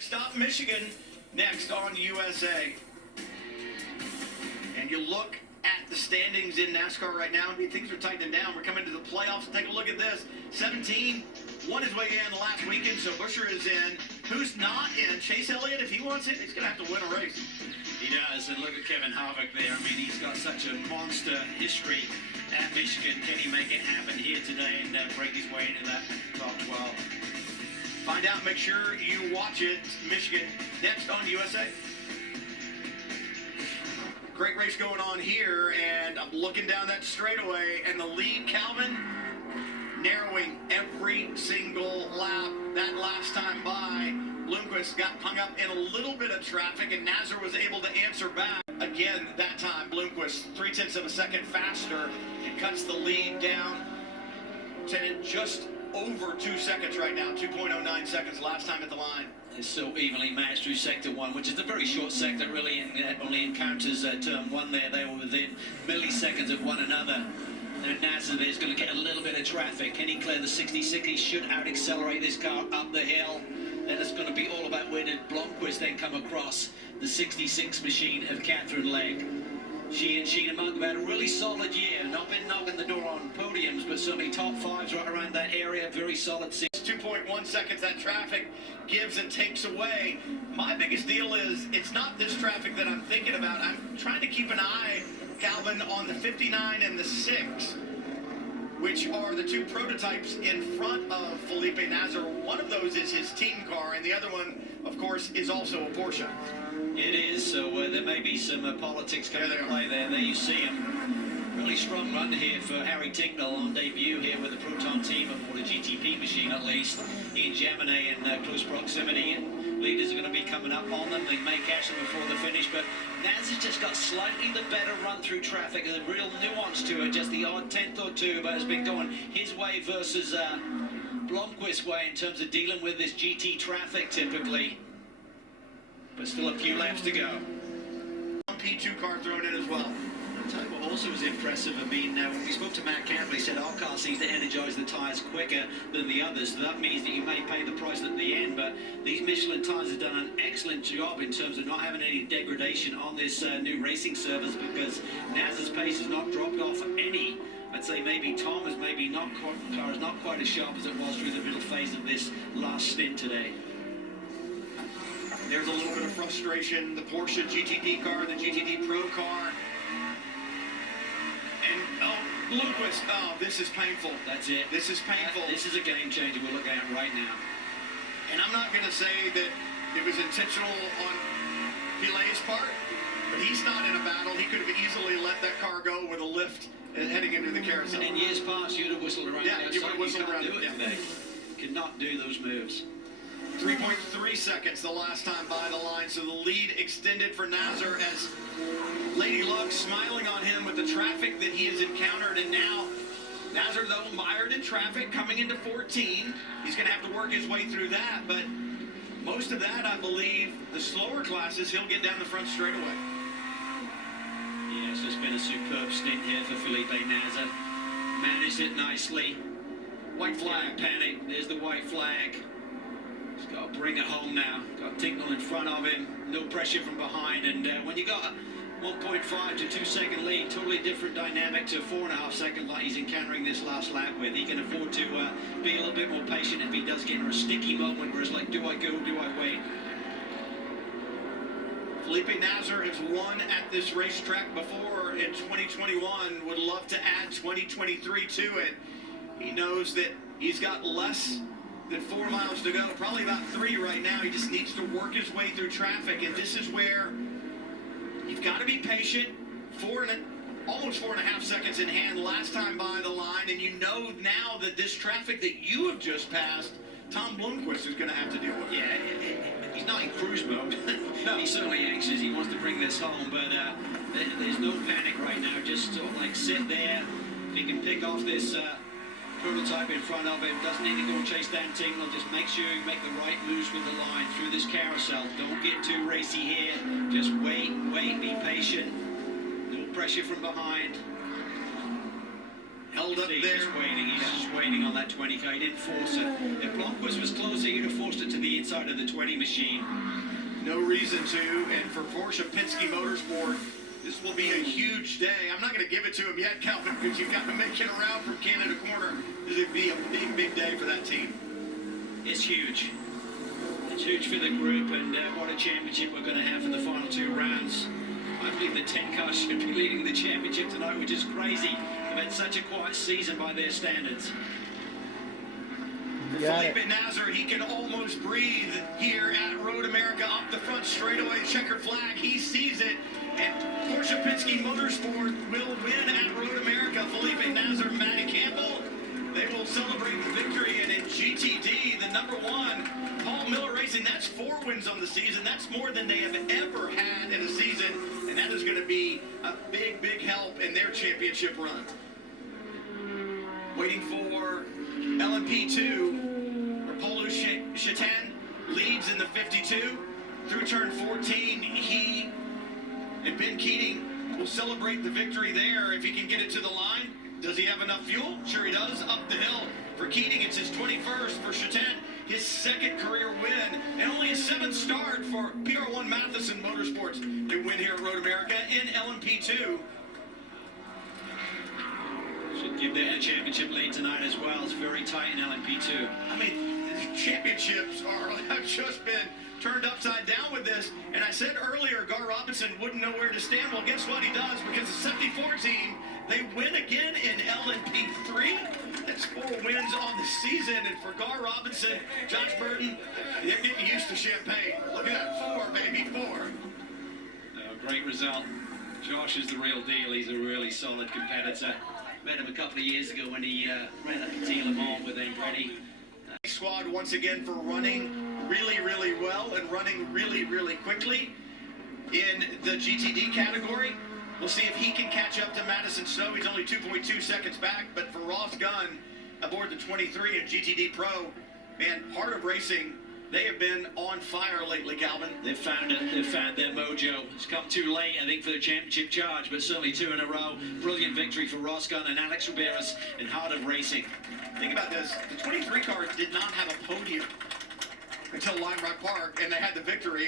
Stop Michigan next on USA. And you look at the standings in NASCAR right now. I mean, things are tightening down. We're coming to the playoffs. Take a look at this. 17 won his way in last weekend, so Busher is in. Who's not in? Chase Elliott, if he wants it, he's going to have to win a race. He does, and look at Kevin Harvick there. I mean, he's got such a monster history at Michigan. Can he make it happen here today and break his way into that top 12? Find out, make sure you watch it. Michigan next on USA. Great race going on here, and I'm looking down that straightaway, and the lead, Calvin, narrowing every single lap. That last time by, Bloomquist got hung up in a little bit of traffic, and Nasr was able to answer back. Again, that time, Bloomquist 0.3 of a second faster and cuts the lead down. It's just over 2 seconds right now, 2.09 seconds last time at the line. It's so evenly matched through sector one, which is a very short sector, really, and only encounters turn one there. They were within milliseconds of one another. Now Nasr is going to get a little bit of traffic. Can he clear the 66? He should out-accelerate this car up the hill. Then it's going to be all about where did Blomqvist then come across the 66 machine of Catherine Legg. She and Sheena Monk have had a really solid year. Not been knocking the door on podiums, but certainly top fives right around that area. Very solid. 2.1 seconds that traffic gives and takes away. My biggest deal is it's not this traffic that I'm thinking about. I'm trying to keep an eye, Calvin, on the 59 and the 6, which are the two prototypes in front of Felipe Nasr. One of those is his team car, and the other one, of course, is also a Porsche. It is, so there may be some politics coming into play there. There you see him. Really strong run here for Harry Tincknell on debut here with the Proton team, or the GTP machine at least. He and Jaminet in close proximity, and leaders are going to be coming up on them. They may catch them before the finish, but Naz has just got slightly the better run through traffic. There's a real nuance to it, just the odd tenth or two, but has been going his way versus Blomqvist's way in terms of dealing with this GT traffic typically. But still a few laps to go. P2 car thrown in as well. I'll tell you what also was impressive. I mean, when we spoke to Matt Campbell, he said our car seems to energize the tyres quicker than the others. So that means that you may pay the price at the end, but these Michelin tyres have done an excellent job in terms of not having any degradation on this new racing surface, because Nasr's pace has not dropped off any. I'd say maybe Tom is maybe not quite, car is not quite as sharp as it was through the middle phase of this last stint today. There's a little bit of frustration. The Porsche GTD car, the GTD Pro car. And, oh, Bloomqvist. Oh, this is painful. That's it. This is painful. This is a game changer we're looking at right now. And I'm not going to say that it was intentional on Pilet's part, but he's not in a battle. He could have easily let that car go with a lift heading into the carousel. And in years past, you'd have whistled around. Yeah, you would have whistled around. Do it today. Could not do those moves. 3.3 seconds the last time by the line, so the lead extended for Nasr as Lady Luck smiling on him with the traffic that he has encountered. And now Nasr, though, mired in traffic coming into 14. He's going to have to work his way through that, but most of that, I believe, the slower classes, he'll get down the front straightaway. Yeah, it's just been a superb stint here for Felipe Nasr. Managed it nicely. White flag. Panic. There's the white flag. He's got to bring it home now. Got Tincknell in front of him. No pressure from behind. And when you got a 1.5 to 2 second lead, totally different dynamic to 4.5 seconds like he's encountering this last lap with. He can afford to be a little bit more patient if he does get in a sticky moment where it's like, do I go, do I wait? Felipe Nasr has won at this racetrack before in 2021. Would love to add 2023 to it. He knows that he's got less than 4 miles to go, probably about 3 right now. He just needs to work his way through traffic, and this is where you've got to be patient. Almost 4.5 seconds in hand last time by the line, and you know now that this traffic that you have just passed, Tom Bloomqvist is going to have to deal with. Yeah, he's not in cruise mode. No, he's certainly anxious. He wants to bring this home, but there's no panic right now. Just sort of like sit there. If he can pick off this prototype in front of him, doesn't need to go and chase down Tincknell. Just make sure you make the right moves with the line through this carousel. Don't get too racy here. Just wait, be patient. No pressure from behind. Held held up See, there. He's just waiting on that 20K. He didn't force it. If Blomqvist was closer, he'd have forced it to the inside of the 20 machine. No reason to. And for Porsche Penske Motorsport, this will be a huge day. I'm not going to give it to him yet, Calvin, because you've got to make it around from Canada Corner. This would be a big, big day for that team. It's huge. It's huge for the group, and what a championship we're going to have for the final 2 rounds. I believe the 10 cars should be leading the championship tonight, which is crazy. They've had such a quiet season by their standards. Felipe Nasr, he can almost breathe here at Road America up the front straightaway, checkered flag. He sees it, and Porsche Penske Motorsport will win at Road America. Felipe Nasr, Matty Campbell, they will celebrate the victory, and in GTD, the #1, Paul Miller Racing, that's 4 wins on the season. That's more than they have ever had in a season, and that is going to be a big, big help in their championship run. Waiting for LMP2, Rapolu Shatan leads in the 52. Through turn 14, he and Ben Keating will celebrate the victory there if he can get it to the line. Does he have enough fuel? Sure he does. Up the hill for Keating, it's his 21st. For Shatan, his 2nd career win, and only a 7th start for PR1 Matheson Motorsports. They win here at Road America in LMP2. Should give them a championship lead tonight as well. It's very tight in LMP2. I mean, the championships have just been turned upside down with this. And I said earlier, Gar Robinson wouldn't know where to stand. Well, guess what? He does, because the 74 team, they win again in LMP3. That's 4 wins on the season. And for Gar Robinson, Josh Burton, they're getting used to champagne. Look at that, 4, baby, 4. Great result. Josh is the real deal. He's a really solid competitor. Met him a couple of years ago when he ran up Petit Le Mans with Andretti. Squad once again for running really, really well and running really, really quickly in the GTD category. We'll see if he can catch up to Madison Snow. He's only 2.2 seconds back, but for Ross Gunn aboard the 23 in GTD Pro, man, Heart of Racing, they have been on fire lately, Calvin. They've found it. They've found their mojo. It's come too late, I think, for the championship charge, but certainly 2 in a row. Brilliant victory for Ross Gunn and Alex Riberas in Heart of Racing. Think about this. The 23 car did not have a podium until Lime Rock Park, and they had the victory.